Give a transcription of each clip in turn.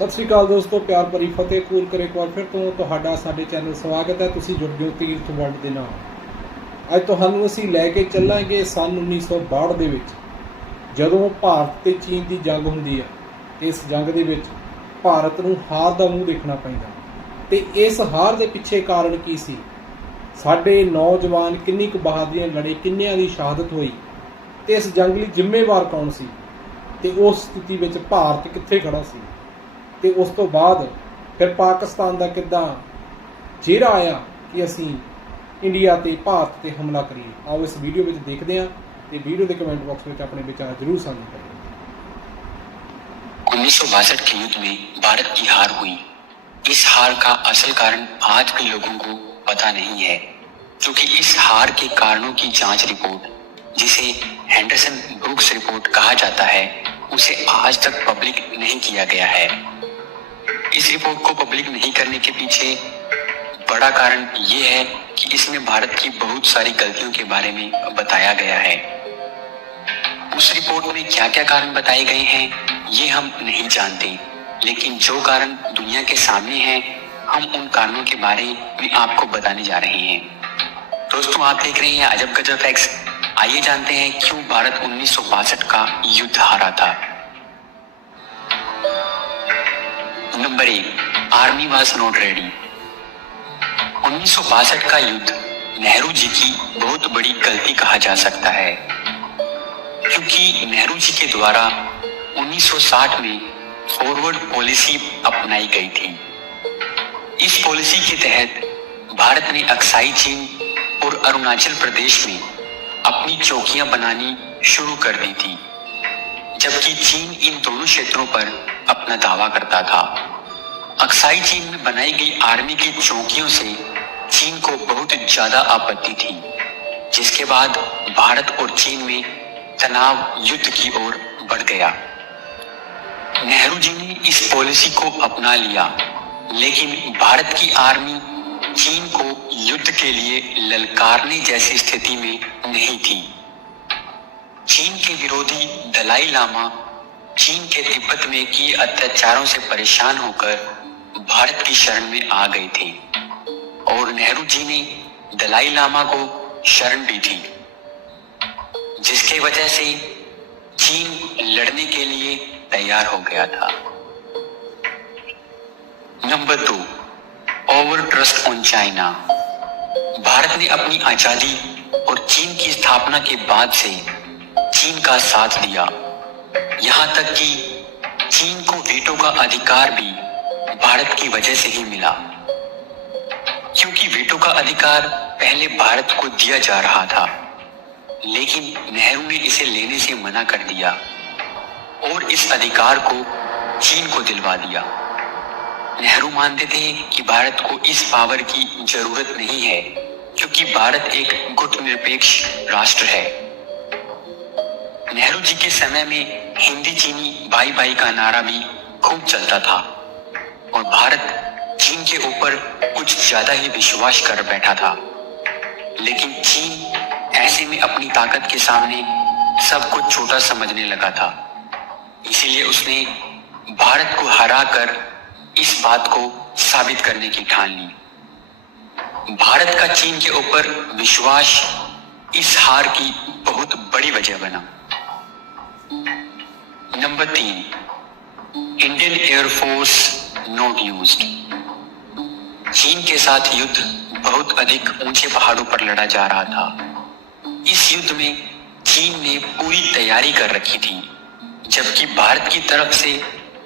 सत श्री अकाल दोस्तों, प्यार भरी फतेह कबूल करे एक बार फिर तो तुहाडा साडे चैनल स्वागत है। तुसीं जुड़ गए हो तीर्थ वर्ल्ड दे नाल। अज तुहानूं असीं लैके चलांगे सन 1962 दे विच, जदों भारत ते चीन की जंग हुंदी है। इस जंग दे विच भारत नूं हार दा मूँह देखना पैंदा ते इस हार दे पिछे कारण की सी, साडे नौजवान किन्नी क बहादरी लड़े, किन्नियां दी शहादत होई ते इस जंग लई जिम्मेवार कौन सी ते उस स्थिति विच भारत कित्थे खड़ा सी ते उस तो बाद फिर पाकिस्तान का किद्दां चेहरा आया कि असी इंडिया ते भारत ते हमला करिए। आओ इस वीडियो में देखते हैं तो वीडियो के कमेंट बॉक्स में अपने विचार जरूर साझे करें। 1962 के युद्ध में भारत की हार हुई। इस हार का असल कारण आज के लोगों को पता नहीं है, क्योंकि इस हार के कारणों की जांच रिपोर्ट, जिसे हेंडरसन ब्रुक्स रिपोर्ट कहा जाता है, उसे आज तक पब्लिक नहीं किया गया है। इस रिपोर्ट को पब्लिक नहीं करने के पीछे बड़ा कारण ये है कि इसमें भारत की बहुत सारी गलतियों के बारे में बताया गया है। उस रिपोर्ट में क्या क्या कारण बताए गए हैं ये हम नहीं जानते, लेकिन जो कारण दुनिया के सामने हैं, हम उन कारणों के बारे में आपको बताने जा रहे हैं। दोस्तों, आप देख रहे हैं अजब गजब फैक्ट्स। आइए जानते हैं क्यों भारत 1962 का युद्ध हारा था। Number 1, army was not ready. 1962 का युद्ध नेहरू जी की बहुत बड़ी गलती कहा जा सकता है, क्योंकि नेहरू जी के द्वारा 1960 में फॉरवर्ड पॉलिसी अपनाई गई थी। इस पॉलिसी के तहत भारत ने अक्साई चीन और अरुणाचल प्रदेश में अपनी चौकियां बनानी शुरू कर दी थी, जबकि चीन इन दोनों क्षेत्रों पर अपना दावा करता था। अक्साई चीन में बनाई गई आर्मी की चौकियों से चीन को बहुत ज्यादा आपत्ति थी, जिसके बाद भारत और चीन में तनाव युद्ध की ओर बढ़ गया। नेहरू जी ने इस पॉलिसी को अपना लिया, लेकिन भारत की आर्मी चीन को युद्ध के लिए ललकारने जैसी स्थिति में नहीं थी। चीन के विरोधी दलाई लामा चीन के तिब्बत में किए अत्याचारों से परेशान होकर भारत की शरण में आ गए थे और नेहरू जी ने दलाई लामा को शरण दी थी, जिसके वजह से चीन लड़ने के लिए तैयार हो गया था। Number 2, over trust on China. Bharat ने अपनी आजादी और चीन की स्थापना के बाद से चीन का साथ दिया, यहां तक कि चीन को वीटो का अधिकार भी भारत की वजह से ही मिला, क्योंकि वीटो का अधिकार पहले भारत को दिया जा रहा था, लेकिन नेहरू ने इसे लेने से मना कर दिया और इस अधिकार को चीन को दिलवा दिया। नेहरू मानते थे कि भारत को इस पावर की जरूरत नहीं है, क्योंकि भारत एक गुटनिरपेक्ष राष्ट्र है। नेहरू जी के समय में हिंदी चीनी भाई भाई का नारा भी खूब चलता था और भारत चीन के ऊपर कुछ ज्यादा ही विश्वास कर बैठा था, लेकिन चीन ऐसे में अपनी ताकत के सामने सब कुछ छोटा समझने लगा था। इसीलिए उसने भारत को हराकर इस बात को साबित करने की ठान ली। भारत का चीन के ऊपर विश्वास इस हार की बहुत बड़ी वजह बना। Number 3, Indian air force not used. चीन के साथ युद्ध बहुत अधिक ऊंचे पहाड़ों पर लड़ा जा रहा था। इस युद्ध में चीन ने पूरी तैयारी कर रखी थी, जबकि भारत की तरफ से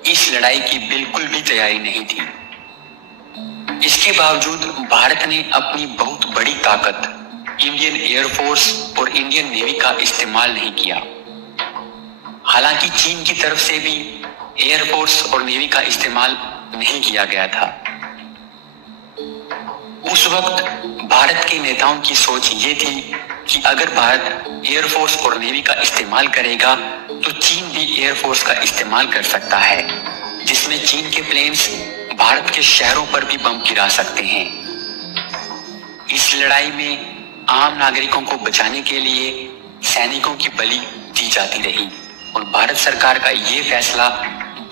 इस लड़ाई की बिल्कुल भी तैयारी नहीं थी। इसके बावजूद भारत ने अपनी बहुत बड़ी ताकत इंडियन एयरफोर्स और इंडियन नेवी का इस्तेमाल नहीं किया। हालांकि चीन की तरफ से भी एयरफोर्स और नेवी का इस्तेमाल नहीं किया गया था। उस वक्त भारत के नेताओं की सोच ये थी कि अगर भारत एयरफोर्स और नेवी का इस्तेमाल करेगा तो चीन भी एयरफोर्स का इस्तेमाल कर सकता है, जिसमें चीन के प्लेन्स भारत के शहरों पर भी बम गिरा सकते हैं। इस लड़ाई में आम नागरिकों को बचाने के लिए सैनिकों की बलि दी जाती रही और भारत सरकार का ये फैसला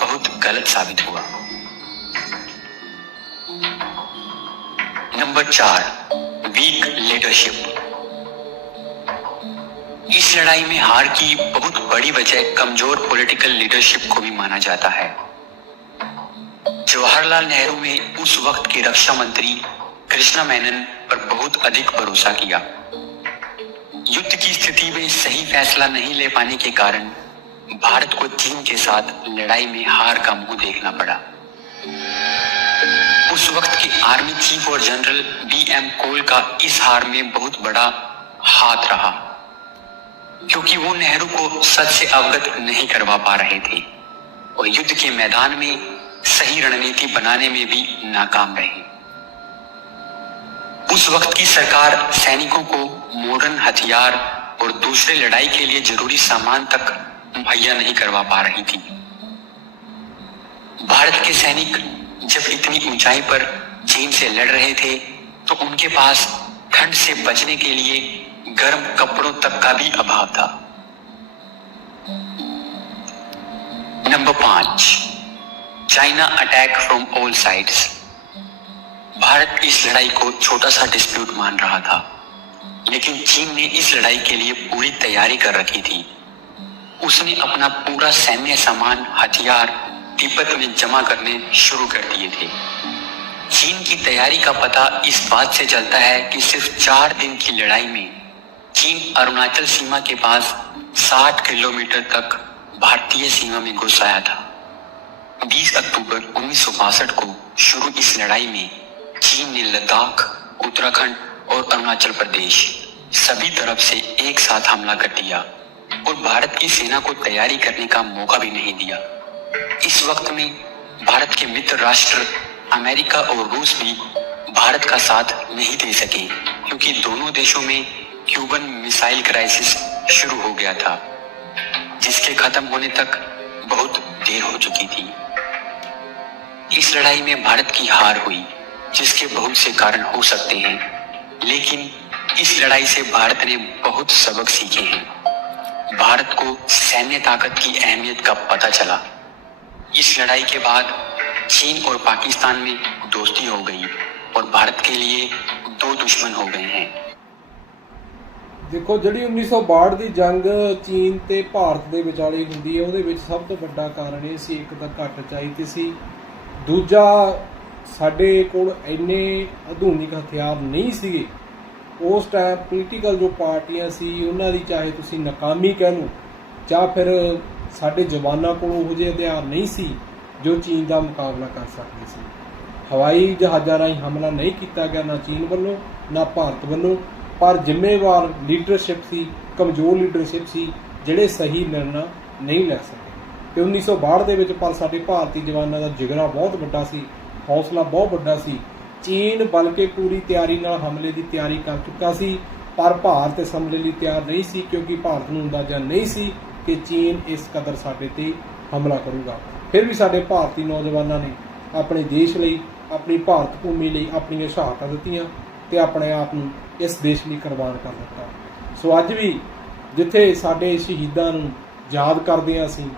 बहुत गलत साबित हुआ। Number 4, weak leadership. इस लड़ाई में हार की बहुत बड़ी वजह कमजोर पॉलिटिकल लीडरशिप को भी माना जाता है। जवाहरलाल नेहरू ने उस वक्त के रक्षा मंत्री कृष्णा मेनन पर बहुत अधिक भरोसा किया। युद्ध की स्थिति में सही फैसला नहीं ले पाने के कारण भारत को चीन के साथ लड़ाई में हार का मुंह देखना पड़ा। उस वक्त के आर्मी चीफ और जनरल BM कोल का इस हार में बहुत बड़ा हाथ रहा, क्योंकि वो नेहरू को सच से अवगत नहीं करवा पा रहे थे और युद्ध के मैदान में सही रणनीति बनाने में भी नाकाम रहे। उस वक्त की सरकार सैनिकों को मॉडर्न हथियार और दूसरे लड़ाई के लिए जरूरी सामान तक मुहैया नहीं करवा पा रही थी। भारत के सैनिक जब इतनी ऊंचाई पर चीन से लड़ रहे थे तो उनके पास ठंड से बचने के लिए गर्म कपड़ों तक का भी अभाव था। Number 5, China attack from all sides. Bharat इस लड़ाई को छोटा सा डिस्प्यूट मान रहा था, लेकिन चीन ने इस लड़ाई के लिए पूरी तैयारी कर रखी थी। उसने अपना पूरा सैन्य सामान, हथियार तिब्बत में जमा करने शुरू कर दिए थे। चीन की तैयारी का पता इस बात से चलता है कि सिर्फ 4 दिन की लड़ाई में चीन अरुणाचल सीमा के पास 60 किलोमीटर तक भारतीय सीमा में घुस आया था। 20 अक्टूबर 1962 को शुरू इस लड़ाई में चीन ने लद्दाख, उत्तराखंड और अरुणाचल प्रदेश सभी तरफ से एक साथ हमला कर दिया और भारत की सेना को तैयारी करने का मौका भी नहीं दिया। इस वक्त में भारत के मित्र राष्ट्र अमेरिका और रूस भी भारत का साथ नहीं दे सके, क्योंकि दोनों देशों में क्यूबन मिसाइल क्राइसिस शुरू हो गया था, जिसके खत्म होने तक बहुत देर हो चुकी थी। इस लड़ाई में भारत की हार हुई, जिसके बहुत से कारण हो सकते हैं, लेकिन इस लड़ाई से भारत ने बहुत सबक सीखे हैं। भारत को सैन्य ताकत की अहमियत का पता चला। इस लड़ाई के बाद चीन और पाकिस्तान में दोस्ती हो गई और भारत के लिए 2 दुश्मन हो गए हैं। ਦੇਖੋ, ਜਿਹੜੀ 1962 ਦੀ ਜੰਗ ਚੀਨ ਤੇ ਭਾਰਤ ਦੇ ਵਿਚਾਲੇ ਹੁੰਦੀ ਹੈ, ਉਹਦੇ ਵਿੱਚ ਸਭ ਤੋਂ ਵੱਡਾ ਕਾਰਨ ਇਹ ਸੀ, ਇੱਕ ਤਾਂ ਘੱਟ ਚਾਹੀਦੀ ਸੀ, ਦੂਜਾ ਸਾਡੇ ਕੋਲ ਇੰਨੇ ਆਧੁਨਿਕ ਹਥਿਆਰ ਨਹੀਂ ਸੀਗੇ। ਉਸ ਟਾਈਮ ਪੋਲੀਟੀਕਲ ਜੋ ਪਾਰਟੀਆਂ ਸੀ ਉਹਨਾਂ ਦੀ, ਚਾਹੇ ਤੁਸੀਂ ਨਾਕਾਮੀ ਕਹਿ ਲਓ ਜਾਂ ਫਿਰ ਸਾਡੇ ਜਵਾਨਾਂ ਕੋਲ ਉਹੋ ਜਿਹੇ ਹਥਿਆਰ ਨਹੀਂ ਸੀ ਜੋ ਚੀਨ ਦਾ ਮੁਕਾਬਲਾ ਕਰ ਸਕਦੇ ਸੀ। ਹਵਾਈ ਜਹਾਜ਼ਾਂ ਰਾਹੀਂ ਹਮਲਾ ਨਹੀਂ ਕੀਤਾ ਗਿਆ, ਨਾ ਚੀਨ ਵੱਲੋਂ ਨਾ ਭਾਰਤ ਵੱਲੋਂ, ਪਰ ਜ਼ਿੰਮੇਵਾਰ ਲੀਡਰਸ਼ਿਪ ਸੀ, ਕਮਜ਼ੋਰ ਲੀਡਰਸ਼ਿਪ ਸੀ, ਜਿਹੜੇ ਸਹੀ ਨਿਰਣਾ ਨਹੀਂ ਲੈ ਸਕੇ। ਤੇ 1962 ਦੇ ਵਿੱਚ ਪਰ ਸਾਡੇ ਭਾਰਤੀ ਜਵਾਨਾਂ ਦਾ ਜਿਗਰਾ ਬਹੁਤ ਵੱਡਾ ਸੀ, ਹੌਸਲਾ ਬਹੁਤ ਵੱਡਾ ਸੀ। ਚੀਨ ਬਲਕਿ ਪੂਰੀ ਤਿਆਰੀ ਨਾਲ ਹਮਲੇ ਦੀ ਤਿਆਰੀ ਕਰ ਚੁੱਕਾ ਸੀ, ਪਰ ਭਾਰਤ ਇਸ ਹਮਲੇ ਲਈ ਤਿਆਰ ਨਹੀਂ ਸੀ, ਕਿਉਂਕਿ ਭਾਰਤ ਨੂੰ ਅੰਦਾਜ਼ਾ ਨਹੀਂ ਸੀ ਕਿ ਚੀਨ ਇਸ ਕਦਰ ਸਾਡੇ ਤੇ ਹਮਲਾ ਕਰੂਗਾ। ਫਿਰ ਵੀ ਸਾਡੇ ਭਾਰਤੀ ਨੌਜਵਾਨਾਂ ਨੇ ਆਪਣੇ ਦੇਸ਼ ਲਈ, ਆਪਣੀ ਭਾਰਤ ਭੂਮੀ ਲਈ ਆਪਣੀਆਂ ਸ਼ਹਾਦਤਾਂ ਦਿੱਤੀਆਂ ਤੇ ਆਪਣੇ ਆਪ ਨੂੰ ਇਸ ਦੇਸ਼ ਲਈ ਕੁਰਬਾਨ ਕਰ ਦਿੱਤਾ। ਸੋ ਅੱਜ ਵੀ ਜਿੱਥੇ ਸਾਡੇ ਸ਼ਹੀਦਾਂ ਨੂੰ ਯਾਦ ਕਰਦੇ ਹਾਂ ਅਸੀਂ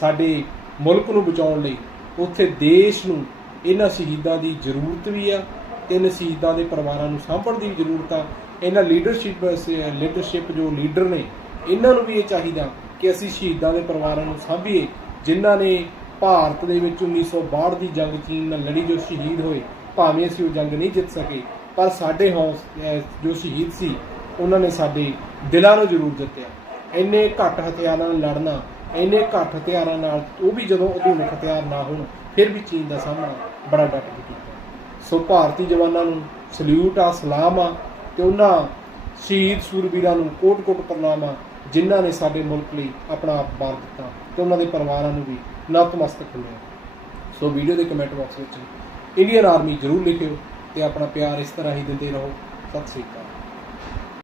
ਸਾਡੇ ਮੁਲਕ ਨੂੰ ਬਚਾਉਣ ਲਈ, ਉੱਥੇ ਦੇਸ਼ ਨੂੰ ਇਹਨਾਂ ਸ਼ਹੀਦਾਂ ਦੀ ਜ਼ਰੂਰਤ ਵੀ ਆ ਤੇ ਇਹਨਾਂ ਸ਼ਹੀਦਾਂ ਦੇ ਪਰਿਵਾਰਾਂ ਨੂੰ ਸਾਂਭਣ ਦੀ ਵੀ ਜ਼ਰੂਰਤ ਆ। ਇਹਨਾਂ ਲੀਡਰਸ਼ਿਪ ਜੋ ਲੀਡਰ ਨੇ, ਇਹਨਾਂ ਨੂੰ ਵੀ ਇਹ ਚਾਹੀਦਾ ਕਿ ਅਸੀਂ ਸ਼ਹੀਦਾਂ ਦੇ ਪਰਿਵਾਰਾਂ ਨੂੰ ਸਾਂਭੀਏ, ਜਿਨ੍ਹਾਂ ਨੇ ਭਾਰਤ ਦੇ ਵਿੱਚ 1962 ਦੀ ਜੰਗ ਚੀਨ ਨਾਲ ਲੜੀ, ਜੋ ਸ਼ਹੀਦ ਹੋਏ। ਭਾਵੇਂ ਅਸੀਂ ਉਹ ਜੰਗ ਨਹੀਂ ਜਿੱਤ ਸਕੇ, ਪਰ ਸਾਡੇ ਜੋ ਸ਼ਹੀਦ ਸੀ ਉਹਨਾਂ ਨੇ ਸਾਡੇ ਦਿਲਾਂ ਨੂੰ ਜ਼ਰੂਰ ਜਿੱਤਿਆ। ਇੰਨੇ ਘੱਟ ਹਥਿਆਰਾਂ ਨਾਲ ਲੜਨਾ, ਇੰਨੇ ਘੱਟ ਹਥਿਆਰਾਂ ਨਾਲ, ਉਹ ਵੀ ਜਦੋਂ ਆਧੁਨਿਕ ਹਥਿਆਰ ਨਾ ਹੋਣ, ਫਿਰ ਵੀ ਚੀਨ ਦਾ ਸਾਹਮਣਾ ਬੜਾ ਡਟ ਕੇ ਕੀਤਾ। ਸੋ ਭਾਰਤੀ ਜਵਾਨਾਂ ਨੂੰ ਸਲੂਟ ਆ, ਸਲਾਮ ਆ, ਤੇ ਉਹਨਾਂ ਸ਼ਹੀਦ ਸੂਰਬੀਰਾਂ ਨੂੰ ਕੋਟ-ਕੋਟ ਪ੍ਰਣਾਮ ਆ, ਜਿਨ੍ਹਾਂ ਨੇ ਸਾਡੇ ਮੁਲਕ ਲਈ ਆਪਣਾ ਆਪ ਵਾਰ ਦਿੱਤਾ, ਤੇ ਉਹਨਾਂ ਦੇ ਪਰਿਵਾਰਾਂ ਨੂੰ ਵੀ ਨਤਮਸਤਕ ਹੋਇਆ। ਸੋ ਵੀਡੀਓ ਦੇ ਕਮੈਂਟ ਬਾਕਸ ਵਿੱਚ ਇੰਡੀਅਨ ਆਰਮੀ ਜ਼ਰੂਰ ਲਿਖਿਓ ਤੇ ਆਪਣਾ ਪਿਆਰ ਇਸ ਤਰ੍ਹਾਂ ਹੀ ਦਿੰਦੇ ਰਹੋ। ਸਤਿ ਸ੍ਰੀ ਅਕਾਲ।